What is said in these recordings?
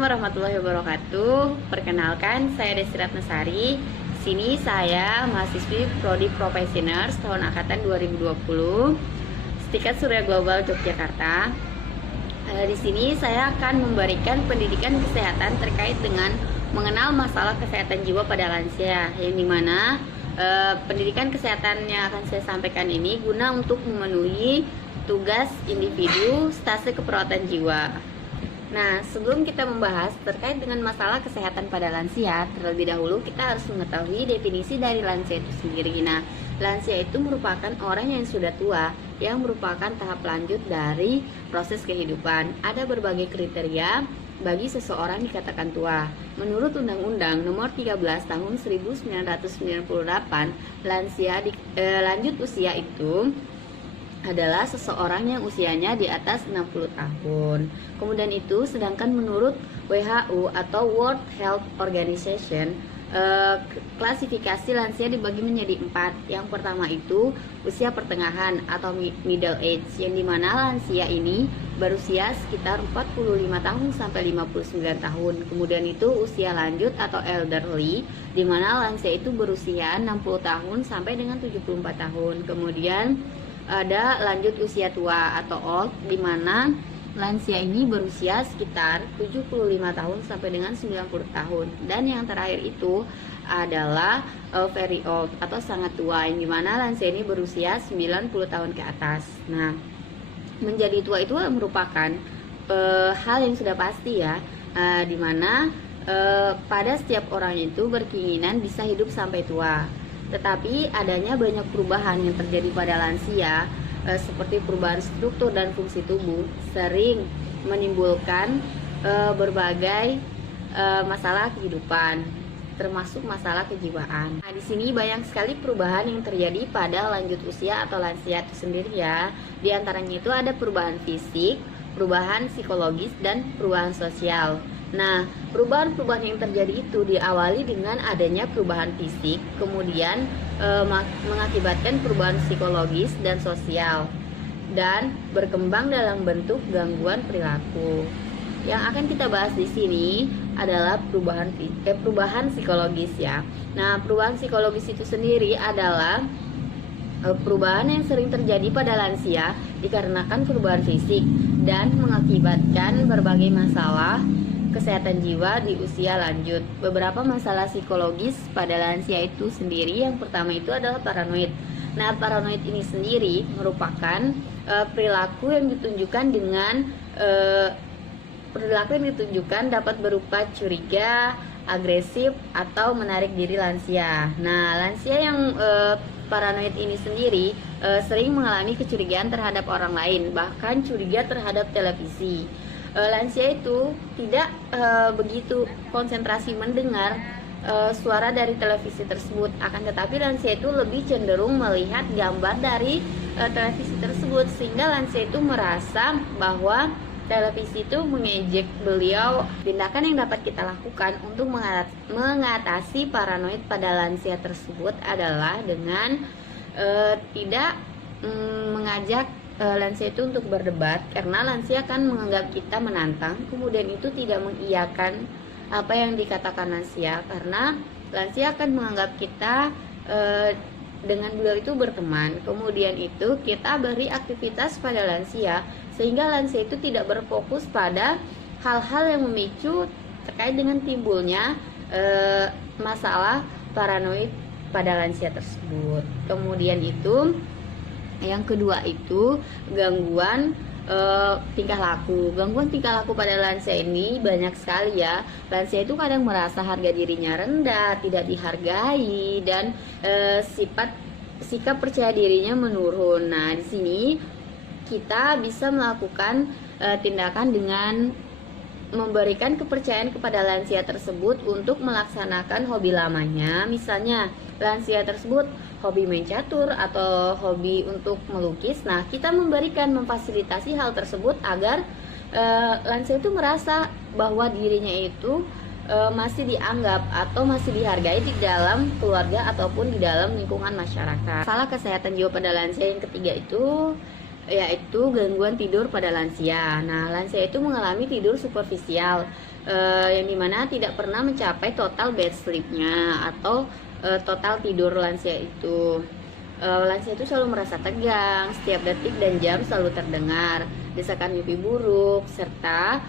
Assalamualaikum warahmatullahi wabarakatuh. Perkenalkan, saya Desi Ratnasari. Di sini saya mahasiswi Prodi Professioners tahun angkatan 2020, Stikat Surya Global Yogyakarta. Di sini saya akan memberikan pendidikan kesehatan terkait dengan mengenal masalah kesehatan jiwa pada lansia, yang dimana pendidikan kesehatan yang akan saya sampaikan ini guna untuk memenuhi tugas individu stase keperawatan jiwa. Nah, sebelum kita membahas terkait dengan masalah kesehatan pada lansia, terlebih dahulu kita harus mengetahui definisi dari lansia itu sendiri. Nah, lansia itu merupakan orang yang sudah tua, yang merupakan tahap lanjut dari proses kehidupan. Ada berbagai kriteria bagi seseorang dikatakan tua. Menurut Undang-Undang Nomor 13 Tahun 1998, lanjut usia itu adalah seseorang yang usianya di atas 60 tahun. Kemudian itu, sedangkan menurut WHO atau World Health Organization, klasifikasi lansia dibagi menjadi 4. Yang pertama itu usia pertengahan atau middle age, yang dimana lansia ini berusia sekitar 45 tahun sampai 59 tahun. Kemudian itu usia lanjut atau elderly, dimana lansia itu berusia 60 tahun sampai dengan 74 tahun. Kemudian ada lanjut usia tua atau old, di mana lansia ini berusia sekitar 75 tahun sampai dengan 90 tahun. Dan yang terakhir itu adalah very old atau sangat tua, yang dimana lansia ini berusia 90 tahun ke atas. Nah, menjadi tua itu merupakan hal yang sudah pasti ya, dimana pada setiap orang itu berkeinginan bisa hidup sampai tua. Tetapi adanya banyak perubahan yang terjadi pada lansia, seperti perubahan struktur dan fungsi tubuh, sering menimbulkan berbagai masalah kehidupan, termasuk masalah kejiwaan. Nah, di sini banyak sekali perubahan yang terjadi pada lanjut usia atau lansia itu sendiri ya. Di antaranya itu ada perubahan fisik, perubahan psikologis, dan perubahan sosial. Nah, perubahan-perubahan yang terjadi itu diawali dengan adanya perubahan fisik, kemudian mengakibatkan perubahan psikologis dan sosial, dan berkembang dalam bentuk gangguan perilaku. Yang akan kita bahas di sini adalah perubahan psikologis ya. Nah, perubahan psikologis itu sendiri adalah perubahan yang sering terjadi pada lansia dikarenakan perubahan fisik dan mengakibatkan berbagai masalah kesehatan jiwa di usia lanjut. Beberapa masalah psikologis pada lansia itu sendiri, yang pertama itu adalah paranoid. Nah, paranoid ini sendiri merupakan perilaku yang ditunjukkan dapat berupa curiga, agresif, atau menarik diri lansia. Nah, lansia yang paranoid ini sendiri sering mengalami kecurigaan terhadap orang lain, bahkan curiga terhadap televisi. Lansia itu tidak begitu konsentrasi mendengar suara dari televisi tersebut, akan tetapi lansia itu lebih cenderung melihat gambar dari televisi tersebut, sehingga lansia itu merasa bahwa televisi itu mengejek beliau. Tindakan yang dapat kita lakukan untuk mengatasi paranoid pada lansia tersebut adalah dengan tidak mengajak lansia itu untuk berdebat, karena lansia akan menganggap kita menantang, kemudian itu tidak mengiyakan apa yang dikatakan lansia, karena lansia akan menganggap kita dengan beliau itu berteman. Kemudian itu kita beri aktivitas pada lansia, sehingga lansia itu tidak berfokus pada hal-hal yang memicu terkait dengan timbulnya masalah paranoid pada lansia tersebut. Kemudian itu yang kedua itu gangguan tingkah laku. Gangguan tingkah laku pada lansia ini banyak sekali ya. Lansia itu kadang merasa harga dirinya rendah, tidak dihargai, dan sikap percaya dirinya menurun. Nah, di sini kita bisa melakukan tindakan dengan memberikan kepercayaan kepada lansia tersebut untuk melaksanakan hobi lamanya. Misalnya lansia tersebut hobi main catur atau hobi untuk melukis. Nah, kita memfasilitasi hal tersebut agar lansia itu merasa bahwa dirinya itu masih dianggap atau masih dihargai di dalam keluarga ataupun di dalam lingkungan masyarakat. Masalah kesehatan jiwa pada lansia yang ketiga itu yaitu gangguan tidur pada lansia. Nah, lansia itu mengalami tidur superficial, yang dimana tidak pernah mencapai total bed sleep-nya atau total tidur lansia itu. Lansia itu selalu merasa tegang, setiap detik dan jam selalu terdengar desakan mimpi buruk, serta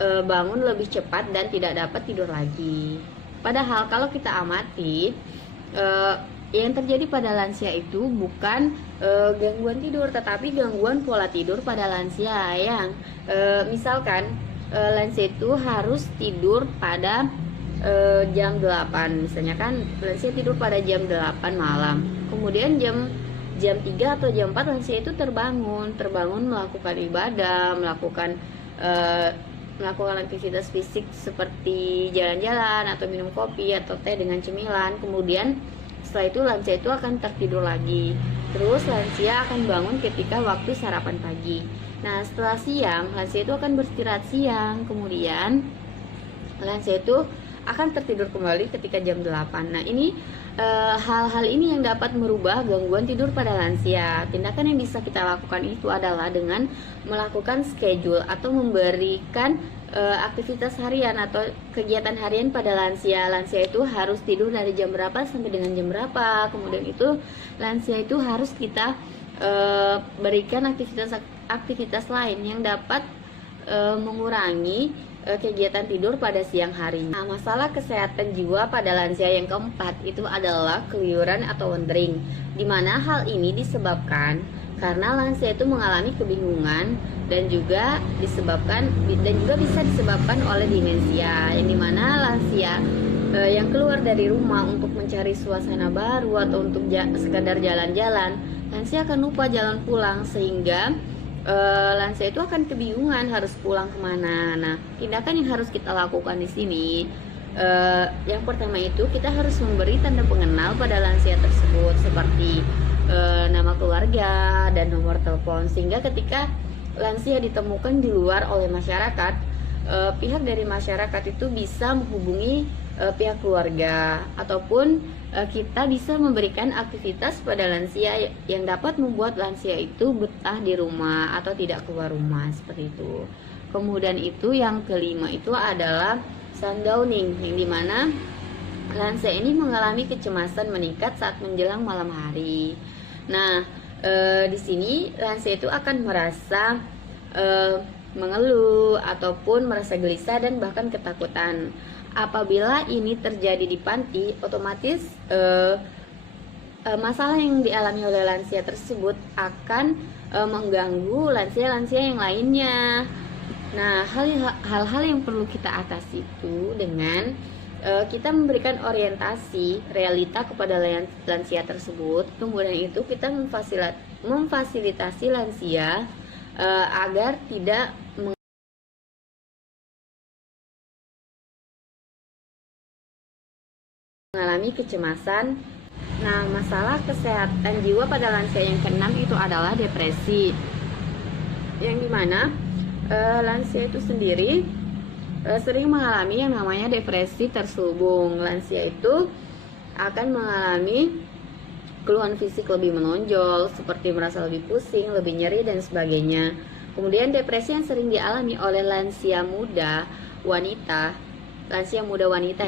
bangun lebih cepat dan tidak dapat tidur lagi. Padahal kalau kita amati, yang terjadi pada lansia itu bukan gangguan tidur, tetapi gangguan pola tidur pada lansia yang misalkan lansia itu harus tidur pada jam 8, misalnya kan lansia tidur pada jam 8 malam, kemudian jam 3 atau jam 4 lansia itu terbangun melakukan ibadah, melakukan aktivitas fisik seperti jalan-jalan atau minum kopi atau teh dengan cemilan. Kemudian setelah itu lansia itu akan tertidur lagi. Terus lansia akan bangun ketika waktu sarapan pagi. Nah, setelah siang lansia itu akan beristirahat siang. Kemudian lansia itu akan tertidur kembali ketika jam 8. Nah, ini hal-hal ini yang dapat merubah gangguan tidur pada lansia. Tindakan yang bisa kita lakukan itu adalah dengan melakukan schedule atau memberikan aktivitas harian atau kegiatan harian pada lansia. Lansia itu harus tidur dari jam berapa sampai dengan jam berapa. Kemudian itu lansia itu harus kita berikan aktivitas lain yang dapat mengurangi kegiatan tidur pada siang hari. Nah, masalah kesehatan jiwa pada lansia yang keempat itu adalah keluyuran atau wandering, di mana hal ini disebabkan karena lansia itu mengalami kebingungan dan juga bisa disebabkan oleh demensia, yang dimana lansia yang keluar dari rumah untuk mencari suasana baru atau untuk sekadar jalan-jalan, lansia akan lupa jalan pulang sehingga lansia itu akan kebingungan harus pulang kemana. Nah, tindakan yang harus kita lakukan di sini, yang pertama itu kita harus memberi tanda pengenal pada lansia tersebut seperti nama keluarga dan nomor telepon, sehingga ketika lansia ditemukan di luar oleh masyarakat, pihak dari masyarakat itu bisa menghubungi pihak keluarga, ataupun kita bisa memberikan aktivitas pada lansia yang dapat membuat lansia itu betah di rumah atau tidak keluar rumah, seperti itu. Kemudian itu yang kelima itu adalah sundowning, yang dimana lansia ini mengalami kecemasan meningkat saat menjelang malam hari. Nah, di sini lansia itu akan merasa mengeluh ataupun merasa gelisah dan bahkan ketakutan. Apabila ini terjadi di panti, otomatis masalah yang dialami oleh lansia tersebut akan mengganggu lansia-lansia yang lainnya. Nah, hal-hal yang perlu kita atasi itu dengan kita memberikan orientasi realita kepada lansia tersebut. Kemudian itu kita memfasilitasi lansia agar tidak mengalami kecemasan. Nah, masalah kesehatan jiwa pada lansia yang keenam itu adalah depresi, yang dimana lansia itu sendiri sering mengalami yang namanya depresi terselubung. Lansia itu akan mengalami keluhan fisik lebih menonjol seperti merasa lebih pusing, lebih nyeri dan sebagainya. Kemudian depresi yang sering dialami oleh lansia muda wanita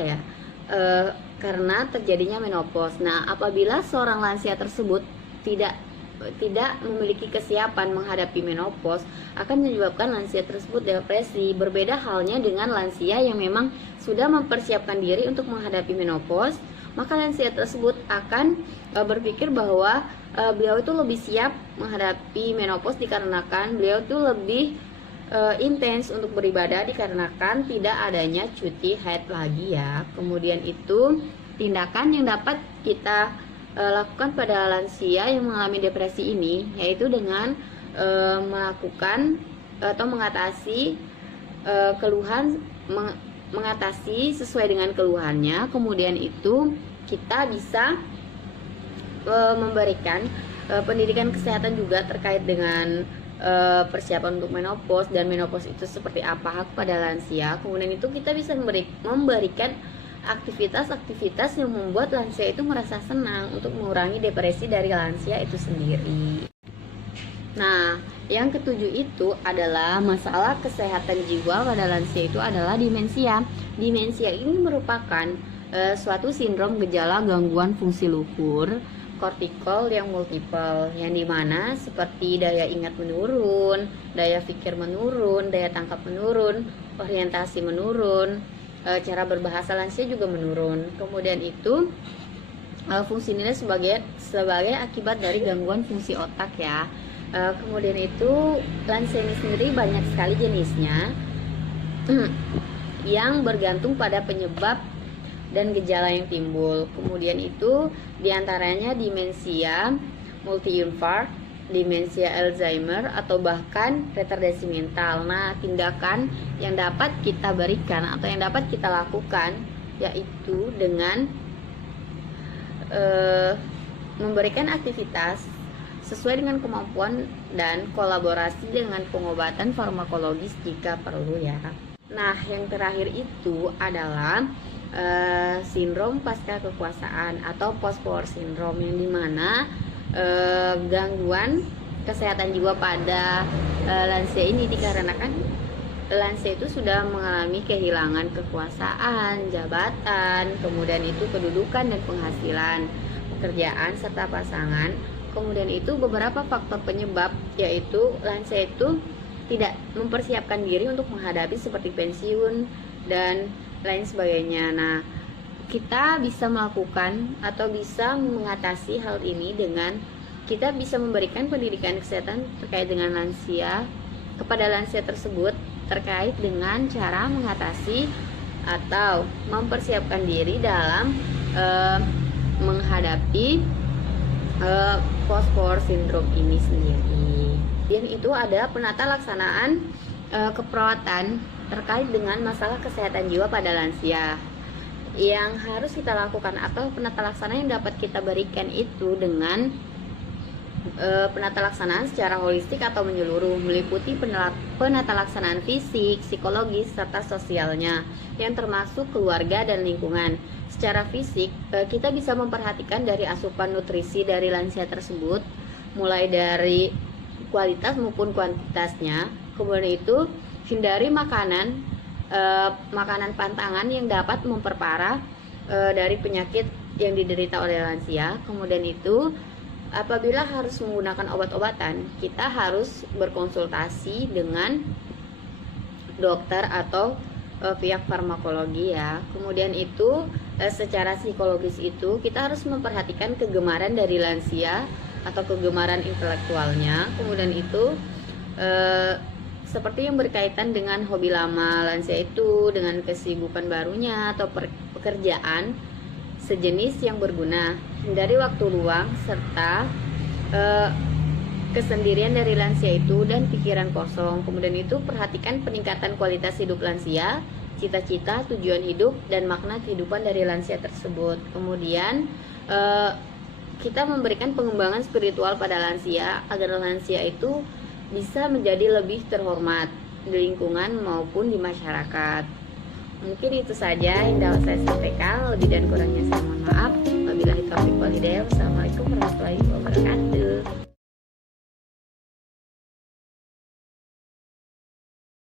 ya, karena terjadinya menopause. Nah, apabila seorang lansia tersebut tidak memiliki kesiapan menghadapi menopause, akan menyebabkan lansia tersebut depresi. Berbeda halnya dengan lansia yang memang sudah mempersiapkan diri untuk menghadapi menopause, maka lansia tersebut akan berpikir bahwa beliau itu lebih siap menghadapi menopause dikarenakan beliau itu lebih intens untuk beribadah dikarenakan tidak adanya cuti haid lagi ya. Kemudian itu tindakan yang dapat kita lakukan pada lansia yang mengalami depresi ini, yaitu dengan melakukan atau mengatasi keluhan, mengatasi sesuai dengan keluhannya. Kemudian itu kita bisa memberikan pendidikan kesehatan juga terkait dengan persiapan untuk menopause dan menopause itu seperti apa pada lansia. Kemudian itu kita bisa memberikan aktivitas-aktivitas yang membuat lansia itu merasa senang untuk mengurangi depresi dari lansia itu sendiri. Nah, yang ketujuh itu adalah masalah kesehatan jiwa pada lansia itu adalah demensia. Demensia ini merupakan suatu sindrom gejala gangguan fungsi luhur kortikal yang multiple, yang dimana seperti daya ingat menurun, daya pikir menurun, daya tangkap menurun, orientasi menurun, cara berbahasa lansia juga menurun. Kemudian itu fungsi nilai sebagai akibat dari gangguan fungsi otak ya. Kemudian itu lansia ini sendiri banyak sekali jenisnya yang bergantung pada penyebab dan gejala yang timbul. Kemudian itu diantaranya demensia multi-infarct, demensia Alzheimer, atau bahkan retardasi mental. Nah, tindakan yang dapat kita berikan atau yang dapat kita lakukan yaitu dengan memberikan aktivitas sesuai dengan kemampuan dan kolaborasi dengan pengobatan farmakologis jika perlu ya. Nah, yang terakhir itu adalah sindrom pasca kekuasaan atau post power syndrome, yang dimana gangguan kesehatan jiwa pada lansia ini dikarenakan lansia itu sudah mengalami kehilangan kekuasaan, jabatan, kemudian itu kedudukan dan penghasilan, pekerjaan serta pasangan. Kemudian itu beberapa faktor penyebab yaitu lansia itu tidak mempersiapkan diri untuk menghadapi seperti pensiun dan lain sebagainya. Nah, kita bisa melakukan atau bisa mengatasi hal ini dengan kita bisa memberikan pendidikan kesehatan terkait dengan lansia kepada lansia tersebut, terkait dengan cara mengatasi atau mempersiapkan diri dalam menghadapi post power syndrome ini sendiri. Dan itu ada penata laksanaan keperawatan terkait dengan masalah kesehatan jiwa pada lansia yang harus kita lakukan, atau penata laksanaan yang dapat kita berikan itu dengan penata laksanaan secara holistik atau menyeluruh, meliputi penata laksanaan fisik, psikologis, serta sosialnya, yang termasuk keluarga dan lingkungan. Secara fisik, kita bisa memperhatikan dari asupan nutrisi dari lansia tersebut, mulai dari kualitas maupun kuantitasnya. Kemudian itu hindari makanan pantangan yang dapat memperparah dari penyakit yang diderita oleh lansia. Kemudian itu apabila harus menggunakan obat-obatan, kita harus berkonsultasi dengan dokter atau pihak farmakologi ya. Kemudian itu secara psikologis itu kita harus memperhatikan kegemaran dari lansia atau kegemaran intelektualnya. Kemudian itu seperti yang berkaitan dengan hobi lama lansia itu, dengan kesibukan barunya atau pekerjaan sejenis yang berguna. Hindari waktu luang serta kesendirian dari lansia itu dan pikiran kosong. Kemudian itu perhatikan peningkatan kualitas hidup lansia, cita-cita, tujuan hidup, dan makna kehidupan dari lansia tersebut. Kemudian kita memberikan pengembangan spiritual pada lansia agar lansia itu bisa menjadi lebih terhormat di lingkungan maupun di masyarakat. Mungkin itu saja yang dapat saya sampaikan. Lebih dan kurangnya saya mohon maaf. Wabillahi taufiq wal hidayah. Wassalamualaikum warahmatullahi wabarakatuh.